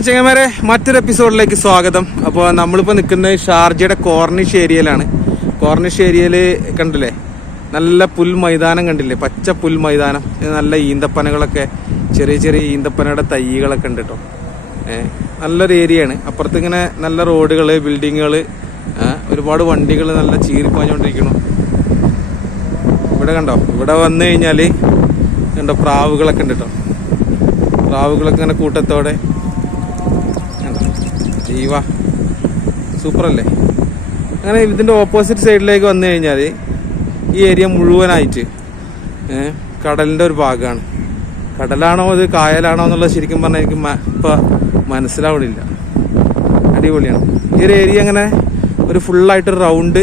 അപ്പൊ ചെങ്ങന്മാരെ മറ്റൊരു എപ്പിസോഡിലേക്ക് സ്വാഗതം. അപ്പോൾ നമ്മളിപ്പോൾ നിൽക്കുന്നത് ഷാർജയുടെ കോർണിഷ് ഏരിയയിലാണ് കോർണിഷ് ഏരിയയിൽ കണ്ടില്ലേ? നല്ല പുൽ മൈതാനം കണ്ടില്ലേ? പച്ച പുൽ മൈതാനം. നല്ല ഈന്തപ്പനകളൊക്കെ ചെറിയ ചെറിയ ഈന്തപ്പനയുടെ തൈകളൊക്കെ ഉണ്ട് കേട്ടോ നല്ലൊരു ഏരിയയാണ് അപ്പുറത്ത് ഇങ്ങനെ നല്ല റോഡുകൾ ബിൽഡിങ്ങുകൾ ഒരുപാട് വണ്ടികൾ നല്ല ചീറിപ്പാഞ്ഞുകൊണ്ടിരിക്കണം ഇവിടെ കണ്ടോ? ഇവിടെ വന്നു കഴിഞ്ഞാൽ കണ്ടോ പ്രാവുകളൊക്കെ ഉണ്ട് കേട്ടോ പ്രാവുകളൊക്കെ ഇങ്ങനെ കൂട്ടത്തോടെ ജീവ. സൂപ്പറല്ലേ? അങ്ങനെ ഇതിന്റെ ഓപ്പോസിറ്റ് സൈഡിലേക്ക് വന്നു കഴിഞ്ഞാൽ ഈ ഏരിയ മുഴുവനായിട്ട് കടലിന്റെ ഒരു ഭാഗമാണ്. കടലാണോ ഇത് കായലാണോ എന്നുള്ളത് ശരിക്കും പറഞ്ഞാൽ എനിക്ക് ഇപ്പം മനസ്സിലാവണില്ല. അടിപൊളിയാണ്. ഈ ഒരു ഏരിയ അങ്ങനെ ഒരു ഫുള്ളായിട്ട് റൗണ്ട്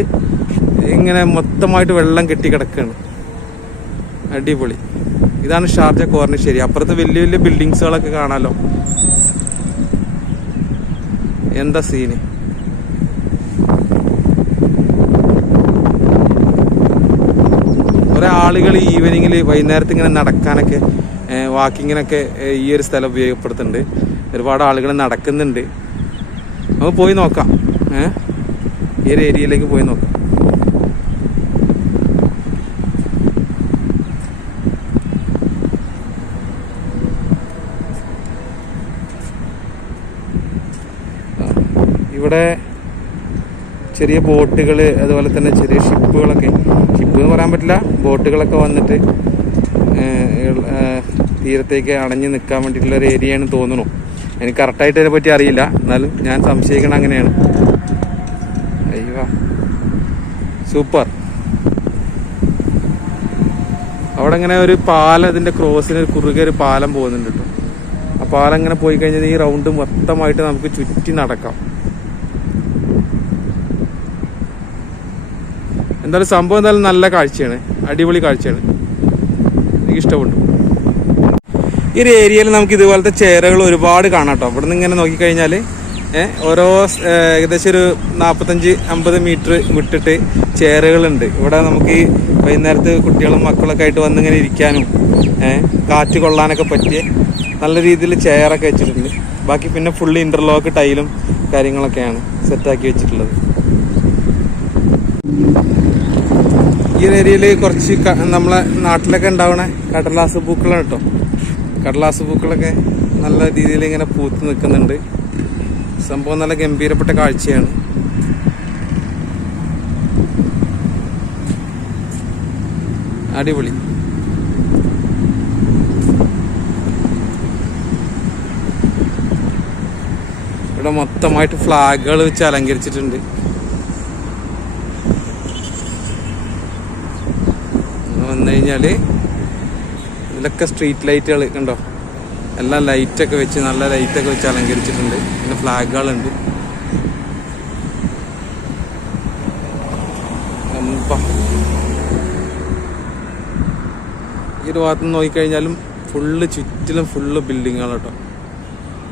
ഇങ്ങനെ മൊത്തമായിട്ട് വെള്ളം കെട്ടി കിടക്കുകയാണ് അടിപൊളി. ഇതാണ് ഷാർജ കോർണിശ്ശേരി. അപ്പുറത്ത് വലിയ വലിയ ബിൽഡിങ്സുകളൊക്കെ കാണാലോ. എന്താ സീന്? കുറെ ആളുകൾ ഈവനിങ്ങിൽ വൈകുന്നേരത്ത് ഇങ്ങനെ നടക്കാനൊക്കെ വാക്കിങ്ങിനൊക്കെ ഈ ഒരു സ്ഥലം ഉപയോഗപ്പെടുത്തുന്നുണ്ട്. ഒരുപാട് ആളുകൾ നടക്കുന്നുണ്ട്. നമുക്ക് പോയി നോക്കാം. ഏഹ് ഈ ഒരു ഏരിയയിലേക്ക് പോയി നോക്കാം. ഇവിടെ ചെറിയ ബോട്ടുകൾ അതുപോലെ തന്നെ ചെറിയ ഷിപ്പുകളൊക്കെ. ഷിപ്പ് എന്ന് പറയാൻ പറ്റില്ല ബോട്ടുകളൊക്കെ വന്നിട്ട് തീരത്തേക്ക് അണഞ്ഞു നിൽക്കാൻ വേണ്ടിയിട്ടുള്ള ഒരു ഏരിയയാണ് തോന്നുന്നു. എനിക്ക് കറക്റ്റായിട്ട് അതിനെ പറ്റി അറിയില്ല. എന്നാലും ഞാൻ സംശയിക്കണം അങ്ങനെയാണ്. അയ്യോ. സൂപ്പർ. അവിടെ ഇങ്ങനെ ഒരു പാലം ഇതിന്റെ ക്രോസിന് ഒരു കുറുകെ ഒരു പാലം പോകുന്നുണ്ട് കേട്ടോ. ആ പാലം ഇങ്ങനെ പോയി കഴിഞ്ഞാൽ ഈ റൗണ്ട് മൊത്തമായിട്ട് നമുക്ക് ചുറ്റി നടക്കാം. എന്തായാലും സംഭവം എന്തായാലും നല്ല കാഴ്ചയാണ്. അടിപൊളി കാഴ്ചയാണ്. എനിക്ക് ഇഷ്ടപ്പെട്ടു. ഈ ഒരു ഏരിയയിൽ നമുക്ക് ഇതുപോലത്തെ ചെയറുകൾ ഒരുപാട് കാണാം കേട്ടോ. ഇവിടെ നിന്ന് ഇങ്ങനെ നോക്കിക്കഴിഞ്ഞാൽ ഓരോ ഏകദേശം ഒരു നാൽപ്പത്തഞ്ച് അമ്പത് മീറ്റർ വിട്ടിട്ട് ചെയറുകളുണ്ട് ഇവിടെ നമുക്ക് വൈകുന്നേരത്ത് കുട്ടികളും മക്കളൊക്കെ ആയിട്ട് വന്നിങ്ങനെ ഇരിക്കാനും കാറ്റ് കൊള്ളാനൊക്കെ പറ്റിയ നല്ല രീതിയിൽ ചെയറൊക്കെ വെച്ചിട്ടുണ്ട്. ബാക്കി പിന്നെ ഫുള്ള് ഇന്റർലോക്ക് ടൈലും കാര്യങ്ങളൊക്കെയാണ് സെറ്റാക്കി വെച്ചിട്ടുള്ളത്. ഈ ഏരിയയിൽ കുറച്ച് നമ്മളെ നാട്ടിലൊക്കെ ഉണ്ടാവണ കടലാസ് പൂക്കളാണ് കേട്ടോ. കടലാസ് പൂക്കളൊക്കെ നല്ല രീതിയിൽ ഇങ്ങനെ പൂത്ത് നിൽക്കുന്നുണ്ട്. സംഭവം നല്ല ഗംഭീരപ്പെട്ട കാഴ്ചയാണ്. അടിപൊളി. ഇവിടെ മൊത്തമായിട്ട് ഫ്ലാഗുകൾ വെച്ച് അലങ്കരിച്ചിട്ടുണ്ട്. കഴിഞ്ഞാൽ ഇതിലൊക്കെ സ്ട്രീറ്റ് ലൈറ്റുകൾ കണ്ടോ? എല്ലാം ലൈറ്റൊക്കെ വെച്ച് നല്ല ലൈറ്റൊക്കെ വെച്ച് അലങ്കരിച്ചിട്ടുണ്ട്. പിന്നെ ഫ്ലാഗുകളുണ്ട്. ഈ ഒരു ഭാഗത്ത് നോക്കിക്കഴിഞ്ഞാലും ഫുള്ള് ചുറ്റിലും ഫുള്ള് ബിൽഡിങ്ങുകൾ കേട്ടോ.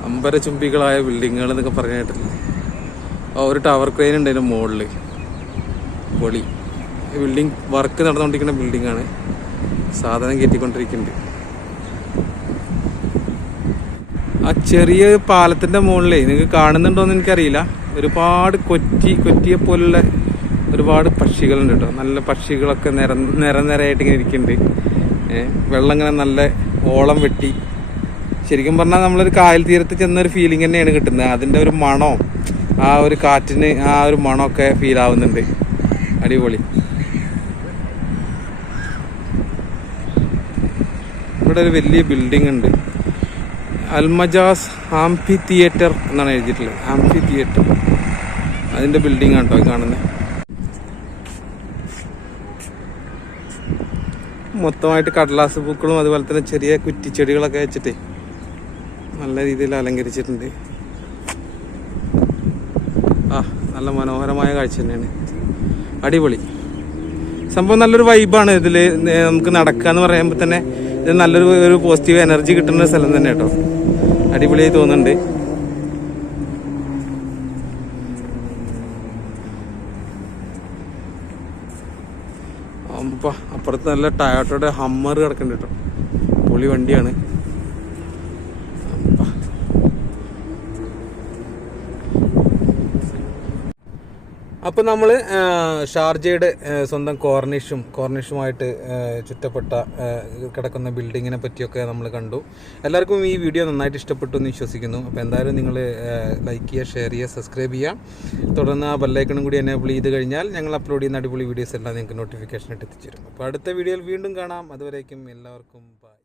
അമ്പര ചുംബികളായ ബിൽഡിങ്ങുകൾ എന്നൊക്കെ പറഞ്ഞു കേട്ടില്ലേ ഒരു ടവർ ക്രെയിൻ ഉണ്ട് അതിന്റെ മുകളിൽ പൊളി. ബിൽഡിംഗ് വർക്ക് നടന്നുകൊണ്ടിരിക്കുന്ന ബിൽഡിംഗ് ആണ്. സാധനം കയറ്റിക്കൊണ്ടിരിക്കുന്നുണ്ട്. ആ ചെറിയ പാലത്തിന്റെ മുകളിലേ നിങ്ങൾക്ക് കാണുന്നുണ്ടോന്ന് എനിക്കറിയില്ല. ഒരുപാട് കൊറ്റി കൊറ്റിയെ പോലുള്ള ഒരുപാട് പക്ഷികളുണ്ട് കേട്ടോ. നല്ല പക്ഷികളൊക്കെ നിര നിര നിരയായിട്ട് ഇങ്ങനെ ഇരിക്കുന്നുണ്ട്. വെള്ളം ഇങ്ങനെ നല്ല ഓളം വെട്ടി. ശരിക്കും പറഞ്ഞാൽ നമ്മളൊരു കായൽ തീരത്ത് ചെന്ന ഒരു ഫീലിംഗ് തന്നെയാണ് കിട്ടുന്നത്. അതിന്റെ ഒരു മണോ ആ ഒരു കാറ്റിന് ആ ഒരു മണമൊക്കെ ഫീൽ ആവുന്നുണ്ട്. അടിപൊളി. ഇവിടെ ഒരു വലിയ ബിൽഡിംഗ് ഉണ്ട്. അൽമജാസ് ആംഫി തിയേറ്റർ എന്നാണ് എഴുതിയിട്ടുള്ളത്. ആംഫി തിയേറ്റർ അതിന്റെ ബിൽഡിംഗ് ആണ് കേട്ടോ കാണുന്നത് മൊത്തമായിട്ട് കടലാസ് പൂക്കളും അതുപോലെ തന്നെ ചെറിയ കുറ്റിച്ചെടികളൊക്കെ വെച്ചിട്ട് നല്ല രീതിയിൽ അലങ്കരിച്ചിട്ടുണ്ട്. ആ നല്ല മനോഹരമായ കാഴ്ച തന്നെയാണ്. അടിപൊളി. സംഭവം നല്ലൊരു വൈബാണ് ഇതിൽ നമുക്ക് നടക്കുക എന്ന് പറയുമ്പോൾ തന്നെ ഇത് നല്ലൊരു ഒരു പോസിറ്റീവ് എനർജി കിട്ടുന്ന സ്ഥലം തന്നെ കേട്ടോ. അടിപൊളിയായി തോന്നുന്നുണ്ട്. അപ്പ അപ്പുറത്ത് നല്ല ടയോട്ടയുടെ ഹമ്മർ കിടക്കുന്നുണ്ട് കേട്ടോ. പൊളി വണ്ടിയാണ്. അപ്പോൾ നമ്മൾ ഷാർജയുടെ സ്വന്തം കോർണിഷും കോർണിഷുമായിട്ട് ചുറ്റപ്പെട്ട കിടക്കുന്ന ബിൽഡിങ്ങിനെ പറ്റിയൊക്കെ നമ്മൾ കണ്ടു. എല്ലാവർക്കും ഈ വീഡിയോ നന്നായിട്ട് ഇഷ്ടപ്പെട്ടു എന്ന് വിശ്വസിക്കുന്നു. അപ്പോൾ എന്തായാലും നിങ്ങൾ ലൈക്ക് ചെയ്യുക ഷെയർ ചെയ്യുക സബ്സ്ക്രൈബ് ചെയ്യുക. തുടർന്ന് ആ ബെല്ലൈക്കണും കൂടി എനേബിൾ ചെയ്ത് കഴിഞ്ഞാൽ ഞങ്ങൾ അപ്ലോഡ് ചെയ്യുന്ന അടിപൊളി വീഡിയോസ് എല്ലാം നിങ്ങൾക്ക് നോട്ടിഫിക്കേഷൻ എത്തിച്ചേരും അപ്പോൾ അടുത്ത വീഡിയോയിൽ വീണ്ടും കാണാം. അതുവരേക്കും എല്ലാവർക്കും ബൈ